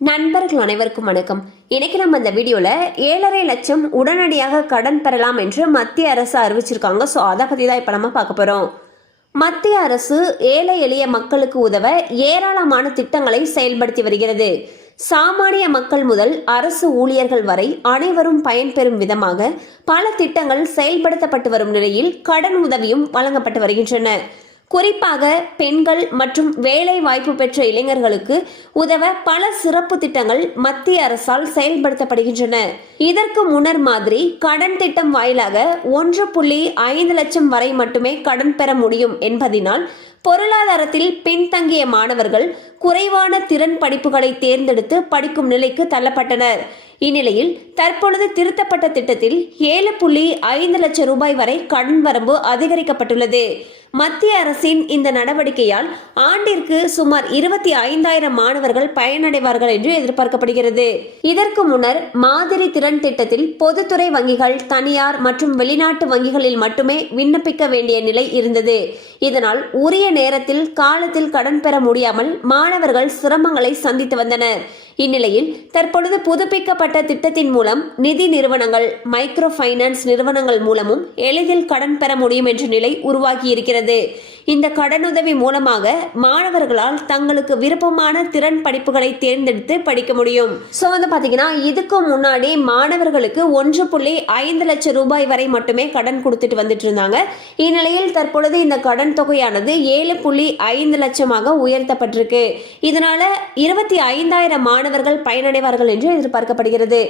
நண்பர்கள் அனைவருக்கும் வணக்கம். இன்னைக்கு நம்ம இந்த வீடியோவில் ஏழரை லட்சம் உடனடியாக கடன் பெறலாம் என்று மத்திய அரசு அறிவிச்சிருக்காங்க. ஸோ அதை பற்றி தான் இப்போ நம்ம பார்க்க போகிறோம் மத்திய அரசு ஏழை எளிய மக்களுக்கு உதவ ஏராளமான திட்டங்களை செயல்படுத்தி வருகிறது. சாமானிய மக்கள் முதல் அரசு ஊழியர்கள் வரை அனைவரும் பயன்பெறும் விதமாக பல திட்டங்கள் செயல்படுத்தப்பட்டு வரும் நிலையில் கடன் உதவியும் வழங்கப்பட்டு வருகின்றன. குறிப்பாக பெண்கள் மற்றும் வேலை வாய்ப்பு பெற்ற இளைஞர்களுக்கு உதவ பல சிறப்பு திட்டங்கள் மத்திய அரசால் செயல்படுத்தப்படுகின்றன. இதற்கு முன்னர் மாதிரி கடன் திட்டம் வாயிலாக ஒன்று புள்ளி ஐந்து லட்சம் வரை மட்டுமே கடன் பெற முடியும் என்பதினால் பொருளாதாரத்தில் பின்தங்கிய மாணவர்கள் குறைவான திறன் படிப்புகளை தேர்ந்தெடுத்து படிக்கும் நிலைக்கு தள்ளப்பட்டனர். இந்நிலையில் தற்பொழுது திருத்தப்பட்ட திட்டத்தில் ஏழு புள்ளி ஐந்து லட்சம் ரூபாய் வரை கடன் வரம்பு அதிகரிக்கப்பட்டுள்ளது. மத்திய அரசின் இந்த நடவடிக்கையால் ஆண்டிற்கு சுமார் இருபத்தி ஐந்தாயிரம் மாணவர்கள் பயனடைவார்கள் என்று எதிர்பார்க்கப்படுகிறது. இதற்கு முன்னர் மாதிரி திறன் திட்டத்தில் பொதுத்துறை வங்கிகள் தனியார் மற்றும் வெளிநாட்டு வங்கிகளில் மட்டுமே விண்ணப்பிக்க வேண்டிய நிலை இருந்தது. இதனால் உரிய நேரத்தில் காலத்தில் கடன் பெற முடியாமல் மாணவர்கள் சிரமங்களை சந்தித்து வந்தனர். இந்நிலையில் தற்பொழுது புதுப்பிக்கப்பட்ட திட்டத்தின் மூலம் நிதி நிறுவனங்கள் மைக்ரோ ஃபைனான்ஸ் நிறுவனங்கள் மூலமும் எளிதில் கடன் பெற முடியும் என்ற நிலை உருவாகியிருக்கிறது. இந்த கடனுதவி மூலமாக மாணவர்களால் தங்களுக்கு விருப்பமான திறன் படிப்புகளை தேர்ந்தெடுத்து படிக்க முடியும். ஸோ வந்து பார்த்தீங்கன்னா இதுக்கு முன்னாடி மாணவர்களுக்கு ஒன்று புள்ளி ஐந்து லட்சம் ரூபாய் வரை மட்டுமே கடன் கொடுத்துட்டு வந்துட்டு இருந்தாங்க. இந்நிலையில் தற்பொழுது இந்த கடன் தொகையானது ஏழு புள்ளி ஐந்து லட்சமாக உயர்த்தப்பட்டிருக்கு. இதனால இருபத்தி ஐந்தாயிரம் மாணவர்கள் பயனடைவார்கள் என்று எதிர்பார்க்கப்படுகிறது.